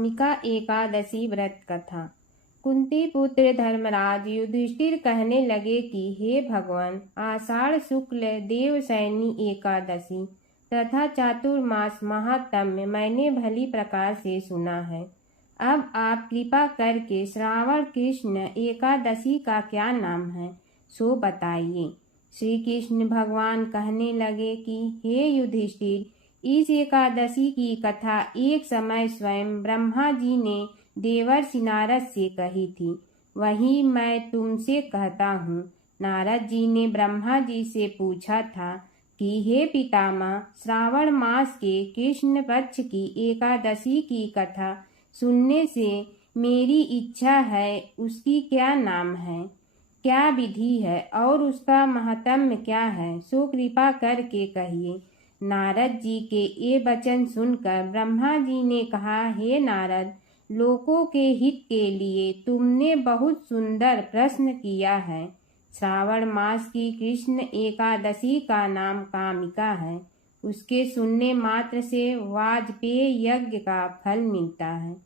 कामिका एकादशी व्रत कथा। कुंती पुत्र धर्मराज युधिष्ठिर कहने लगे कि हे भगवान, आषाढ़ शुक्ल देवशयनी एकादशी तथा चातुर्मास महात्म्य मैंने भली प्रकार से सुना है। अब आप कृपा करके श्रावण कृष्ण एकादशी का क्या नाम है सो बताइए। श्री कृष्ण भगवान कहने लगे कि हे युधिष्ठिर, इस एकादशी की कथा एक समय स्वयं ब्रह्मा जी ने देवर्षि नारद से कही थी, वही मैं तुमसे कहता हूँ। नारद जी ने ब्रह्मा जी से पूछा था कि हे पितामह, श्रावण मास के कृष्ण पक्ष की एकादशी की कथा सुनने से मेरी इच्छा है, उसकी क्या नाम है, क्या विधि है और उसका महत्म्य क्या है, सो कृपा करके कहिए। नारद जी के ये वचन सुनकर ब्रह्मा जी ने कहा, हे नारद, लोकों के हित के लिए तुमने बहुत सुंदर प्रश्न किया है। श्रावण मास की कृष्ण एकादशी का नाम कामिका है। उसके सुनने मात्र से वाजपेय यज्ञ का फल मिलता है।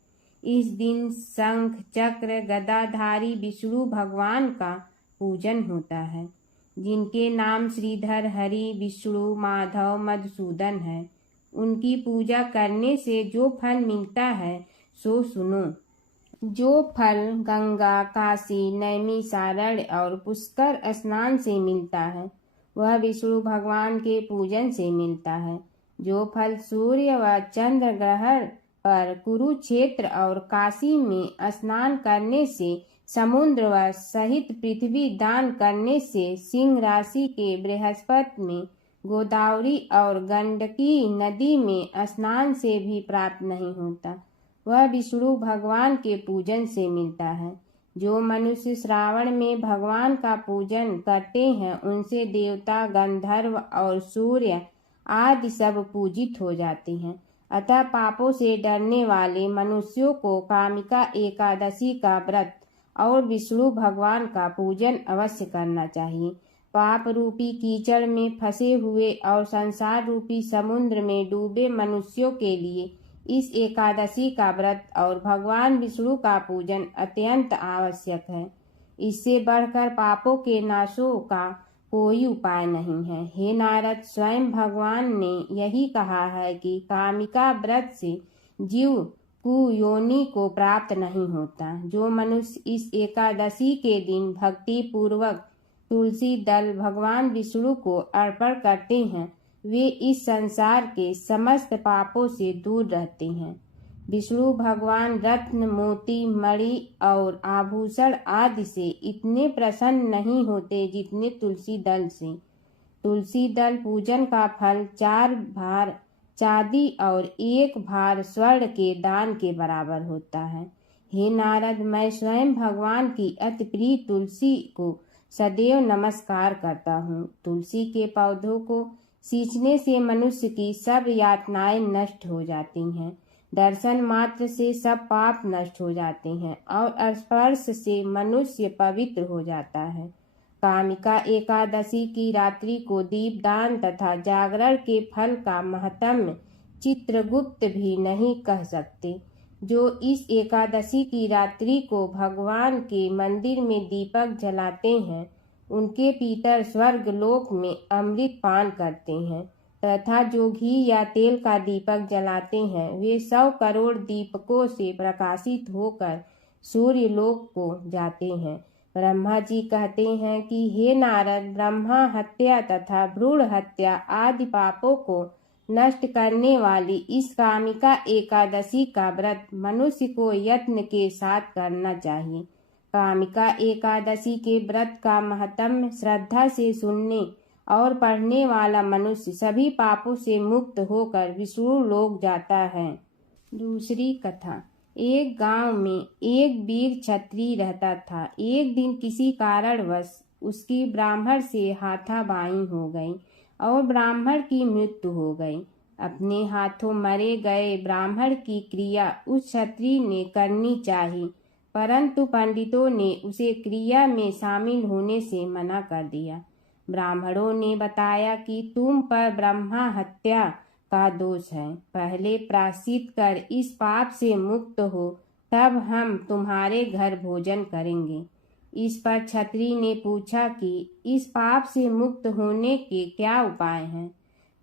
इस दिन शंख चक्र गदाधारी विष्णु भगवान का पूजन होता है, जिनके नाम श्रीधर, हरि, विष्णु, माधव, मधुसूदन है। उनकी पूजा करने से जो फल मिलता है सो सुनो। जो फल गंगा, काशी, नैमिषारण्य और पुष्कर स्नान से मिलता है, वह विष्णु भगवान के पूजन से मिलता है। जो फल सूर्य व चंद्र ग्रहण पर कुरुक्षेत्र और काशी में स्नान करने से, समुद्र व सहित पृथ्वी दान करने से, सिंह राशि के बृहस्पति में, गोदावरी और गंडकी नदी में स्नान से भी प्राप्त नहीं होता, वह विष्णु भगवान के पूजन से मिलता है। जो मनुष्य श्रावण में भगवान का पूजन करते हैं, उनसे देवता, गंधर्व और सूर्य आदि सब पूजित हो जाते हैं। अतः पापों से डरने वाले मनुष्यों को कामिका एकादशी का व्रत और विष्णु भगवान का पूजन अवश्य करना चाहिए। पाप रूपी कीचड़ में फंसे हुए और संसार रूपी समुद्र में डूबे मनुष्यों के लिए इस एकादशी का व्रत और भगवान विष्णु का पूजन अत्यंत आवश्यक है। इससे बढ़कर पापों के नाशों का कोई उपाय नहीं है। हे नारद, स्वयं भगवान ने यही कहा है कि कामिका व्रत से जीव कुयोनि को प्राप्त नहीं होता। जो मनुष्य इस एकादशी के दिन भक्ति पूर्वक तुलसी दल भगवान विष्णु को अर्पण करते हैं, वे इस संसार के समस्त पापों से दूर रहते हैं। विष्णु भगवान रत्न, मोती, मणि और आभूषण आदि से इतने प्रसन्न नहीं होते जितने तुलसी दल से। तुलसी दल पूजन का फल 4 भार चांदी और 1 भार स्वर्ण के दान के बराबर होता है। हे नारद, मैं स्वयं भगवान की अति प्रिय तुलसी को सदैव नमस्कार करता हूँ। तुलसी के पौधों को सींचने से मनुष्य की सब यातनाएं नष्ट हो जाती हैं। दर्शन मात्र से सब पाप नष्ट हो जाते हैं और स्पर्श से मनुष्य पवित्र हो जाता है। कामिका एकादशी की रात्रि को दीपदान तथा जागरण के फल का महत्म्य चित्रगुप्त भी नहीं कह सकते। जो इस एकादशी की रात्रि को भगवान के मंदिर में दीपक जलाते हैं, उनके पितर स्वर्ग लोक में अमृत पान करते हैं, तथा जो घी या तेल का दीपक जलाते हैं, वे 100 करोड़ दीपकों से प्रकाशित होकर सूर्य लोक को जाते हैं। ब्रह्मा जी कहते हैं कि हे नारद, ब्रह्मा हत्या तथा भ्रूण हत्या आदि पापों को नष्ट करने वाली इस कामिका एकादशी का व्रत मनुष्य को यत्न के साथ करना चाहिए। कामिका एकादशी के व्रत का महत्म्य श्रद्धा से सुनने और पढ़ने वाला मनुष्य सभी पापों से मुक्त होकर विष्णु लोक जाता है। दूसरी कथा। एक गांव में एक वीर क्षत्रिय रहता था। एक दिन किसी कारणवश उसकी ब्राह्मण से हाथापाई हो गई और ब्राह्मण की मृत्यु हो गई। अपने हाथों मरे गए ब्राह्मण की क्रिया उस क्षत्रिय ने करनी चाहिए, परंतु पंडितों ने उसे क्रिया में शामिल होने से मना कर दिया। ब्राह्मणों ने बताया कि तुम पर ब्रह्मा हत्या का दोष है। पहले प्रायश्चित कर इस पाप से मुक्त हो, तब हम तुम्हारे घर भोजन करेंगे। इस पर छत्री ने पूछा कि इस पाप से मुक्त होने के क्या उपाय हैं।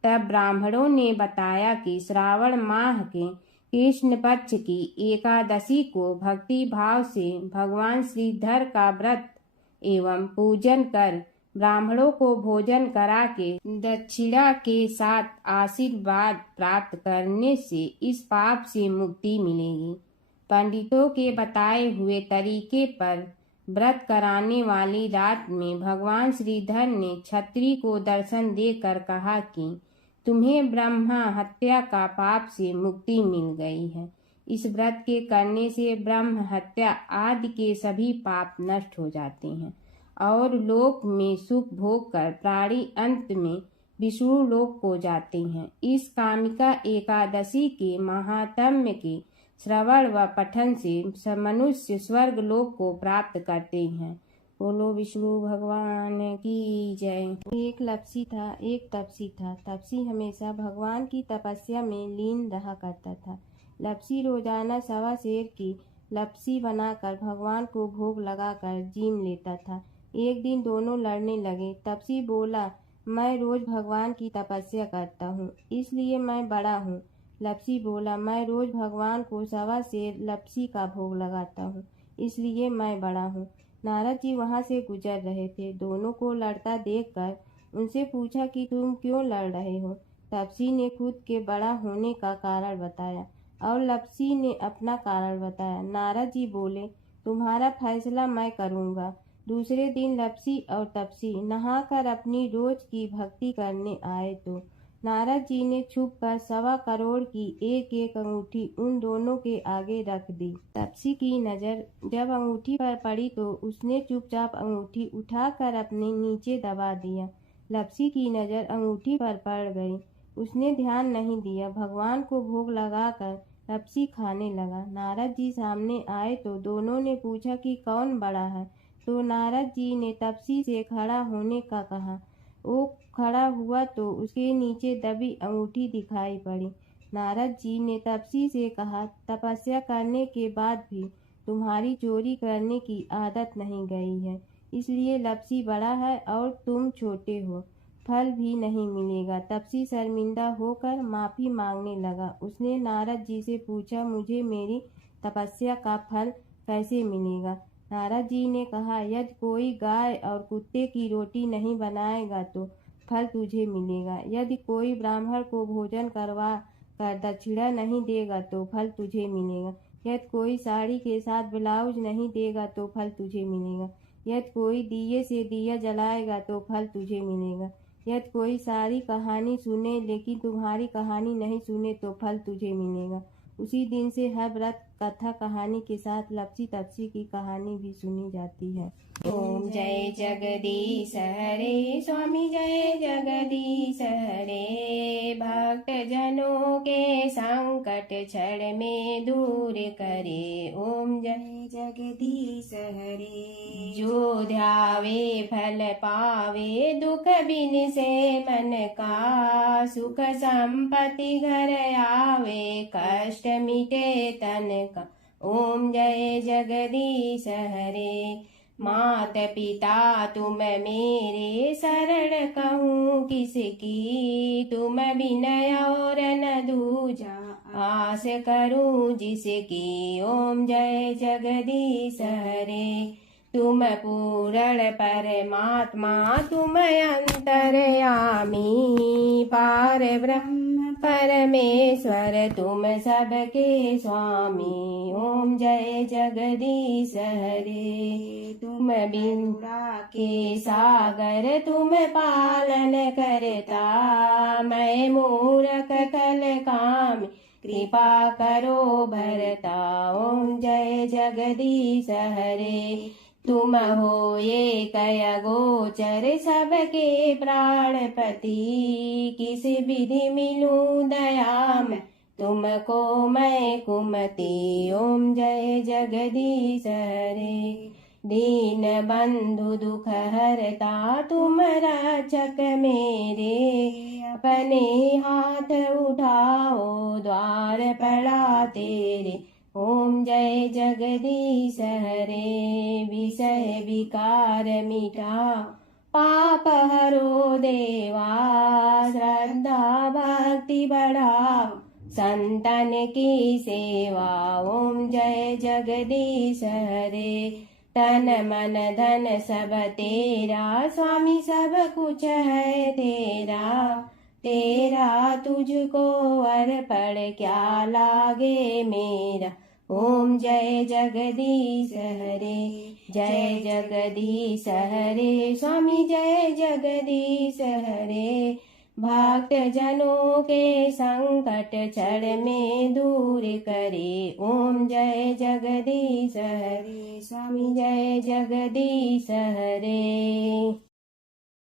तब ब्राह्मणों ने बताया कि श्रावण माह के कृष्ण पक्ष की एकादशी को भक्ति भाव से भगवान श्रीधर का व्रत एवं पूजन कर ब्राह्मणों को भोजन करा के दक्षिणा के साथ आशीर्वाद प्राप्त करने से इस पाप से मुक्ति मिलेगी। पंडितों के बताए हुए तरीके पर व्रत कराने वाली रात में भगवान श्रीधर ने छत्री को दर्शन देकर कहा कि तुम्हें ब्रह्मा हत्या का पाप से मुक्ति मिल गई है। इस व्रत के करने से ब्रह्म हत्या आदि के सभी पाप नष्ट हो जाते हैं और लोक में सुख भोग कर प्राणी अंत में विष्णु लोक को जाते हैं। इस कामिका एकादशी के महात्म्य के श्रवण व पठन से मनुष्य स्वर्ग लोक को प्राप्त करते हैं। बोलो विष्णु भगवान की जय। एक लपसी था, एक तपसी था। तपसी हमेशा भगवान की तपस्या में लीन रहा करता था। लपसी रोजाना 1.25 सेर की लपसी बनाकर भगवान को भोग लगाकर जीम लेता था। एक दिन दोनों लड़ने लगे। तपसी बोला, मैं रोज भगवान की तपस्या करता हूँ, इसलिए मैं बड़ा हूँ। लपसी बोला, मैं रोज भगवान को 1.25 सेर लपसी का भोग लगाता हूँ, इसलिए मैं बड़ा हूँ। नारद जी वहाँ से गुजर रहे थे। दोनों को लड़ता देखकर उनसे पूछा कि तुम क्यों लड़ रहे हो। तपसी ने खुद के बड़ा होने का कारण बताया और लपसी ने अपना कारण बताया। नारद जी बोले, तुम्हारा फैसला मैं करूँगा। दूसरे दिन लपसी और तपसी नहाकर अपनी रोज की भक्ति करने आए तो नारद जी ने छुपकर 1.25 करोड़ की एक एक अंगूठी उन दोनों के आगे रख दी। तपसी की नजर जब अंगूठी पर पड़ी तो उसने चुपचाप अंगूठी उठाकर अपने नीचे दबा दिया। लपसी की नजर अंगूठी पर पड़ गई। उसने ध्यान नहीं दिया। भगवान को भोग लगाकर लपसी खाने लगा। नारद जी सामने आए तो दोनों ने पूछा कि कौन बड़ा है। तो नारद जी ने तपसी से खड़ा होने का कहा। वो खड़ा हुआ तो उसके नीचे दबी अंगूठी दिखाई पड़ी। नारद जी ने तपसी से कहा, तपस्या करने के बाद भी तुम्हारी चोरी करने की आदत नहीं गई है, इसलिए लपसी बड़ा है और तुम छोटे हो, फल भी नहीं मिलेगा। तपसी शर्मिंदा होकर माफी मांगने लगा। उसने नारद जी से पूछा, मुझे मेरी तपस्या का फल कैसे मिलेगा। नारद जी ने कहा, यदि कोई गाय और कुत्ते की रोटी नहीं बनाएगा तो फल तुझे मिलेगा। यदि कोई ब्राह्मण को भोजन करवा कर दक्षिणा नहीं देगा तो फल तुझे मिलेगा। यदि कोई साड़ी के साथ ब्लाउज नहीं देगा तो फल तुझे मिलेगा। यदि कोई दिए से दिया जलाएगा तो फल तुझे मिलेगा। यदि कोई सारी कहानी सुने लेकिन तुम्हारी कहानी नहीं सुने तो फल तुझे मिलेगा। उसी दिन से हर व्रत कथा कहानी के साथ लपसी तपसी की कहानी भी सुनी जाती है। ओम जय जगदीश हरे, स्वामी जय जगदीश हरे। भक्त जनों के संकट क्षण में दूर करे। ओम जय जगदीश हरे। जो ध्यावे फल पावे, दुख बिन से मन का। सुख संपत्ति घर आवे, कष्ट मिटे तन का। ओम जय जगदीश हरे। मात पिता तुम मेरे, शरण कहूँ किसकी। तुम बिनय और न दूजा, आस करूँ जिसकी। ओम जय जगदीश हरे। तुम पूर्ण परमात्मा, तुम अंतर्यामी। पार ब्रह्म परमेश्वर, तुम सबके स्वामी। ओम जय जगदीश हरे। तुम बिंदा के सागर, तुम पालन करता। मैं मूर्ख कल काम, कृपा करो भरता। ओम जय जगदीश हरे। तुम हो ये कय गोचर, सबके प्राणपति। किस विधि मिलूं दया में, तुमको मैं कुमति। ओम जय जगदीश हरे। दीन बंधु दुख हरता तुम रक्षक मेरे, अपने हाथ उठाओ द्वार पड़ा तेरे। ओम जय जगदीश हरे, विषय विकार मिटा पाप हरो देवा, श्रद्धा भक्ति बढ़ाओ संतन की सेवा। ओम जय जगदीश हरे, तन मन धन सब तेरा, स्वामी सब कुछ है तेरा। तेरा तुझको अर्पण क्या लागे मेरा। ओम जय जगदीश हरे, जय जगदीश हरे, स्वामी जय जगदीश हरे। भक्त जनों के संकट क्षण में दूर करे। ओम जय जगदीश हरे, स्वामी जय जगदीश हरे।